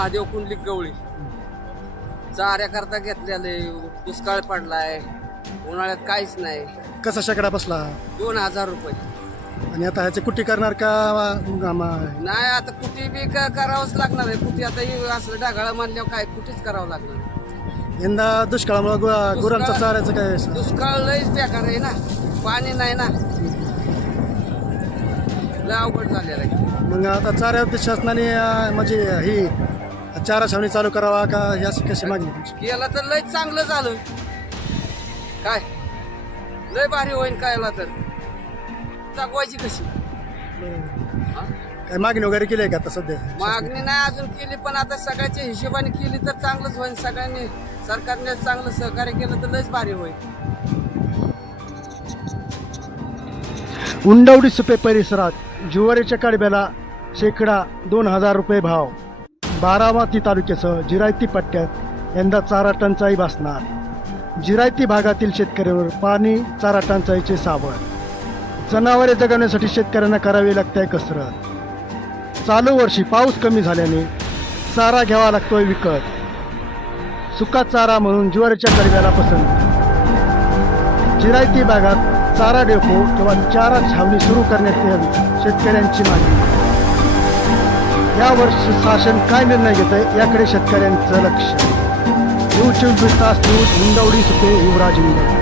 महादेव कुंडलिक गवळी. चाऱ्याकरता घेतलेले दुष्काळ पडलाय. उन्हाळ्यात काहीच नाही. कसा शेकडा बसला? दोन हजार रुपये. आणि आता ह्याची कुट्टी करणार का नाही आता कुठे बी क- करावंच लागणार आहे. कुठे आता हे असलं ढगाळ मानल्यावर काय कुठेच करावं लागणार. यंदा दुष्काळामुळे गु- गुरांचा चाऱ्याचं काय दुष्काळ लयच बेकार आहे ना. पाणी नाही ना. लय अवघड झालेलं आहे. मग आता चाऱ्यावरती शासनाने अं, म्हणजे ही चारा छावणी चालू करावा का याची कशी मागणी तुमची? केला तर लय चांगलं झालं. काय? लय भारी होईन कायला तर. चाकवायची कशी? हा? काय मागणी वगैरे केली आहे का आता सध्या? मागणी नाही अजून केली पण आता सगळ्याच्या हिशोबाने केली तर चांगलंच होईल सगळ्यांनी सरकारने चांगलं सहकार्य केलं तर लयच भारी होईल. उंडवडी सुपे परिसरात जुवारीच्या कडब्याला शेकडा दोन हजार रुपये भाव. बारामती तालुक्यासह जिरायती पट्ट्यात यंदा चारा टंचाई भासणार जिरायती भागातील शेतकऱ्यांवर पाणी चारा टंचाईचे सावळ जनावरे जगवण्यासाठी शेतकऱ्यांना करावी लागते कसरत. चालू वर्षी पाऊस कमी झाल्याने चारा घ्यावा लागतोय विकत. सुका चारा म्हणून ज्वारीच्या कडब्याला पसंत. जिरायती भागात चारा डेपो किंवा चारा छावणी सुरू करण्यात यावी शेतकऱ्यांची मागणी. या वर्षी शासन काय निर्णय घेत आहे याकडे शेतकऱ्यांचं लक्ष. न्यूज चोवीस तास न्यूज हिंदवडी सुपे युवराज हिंदवडी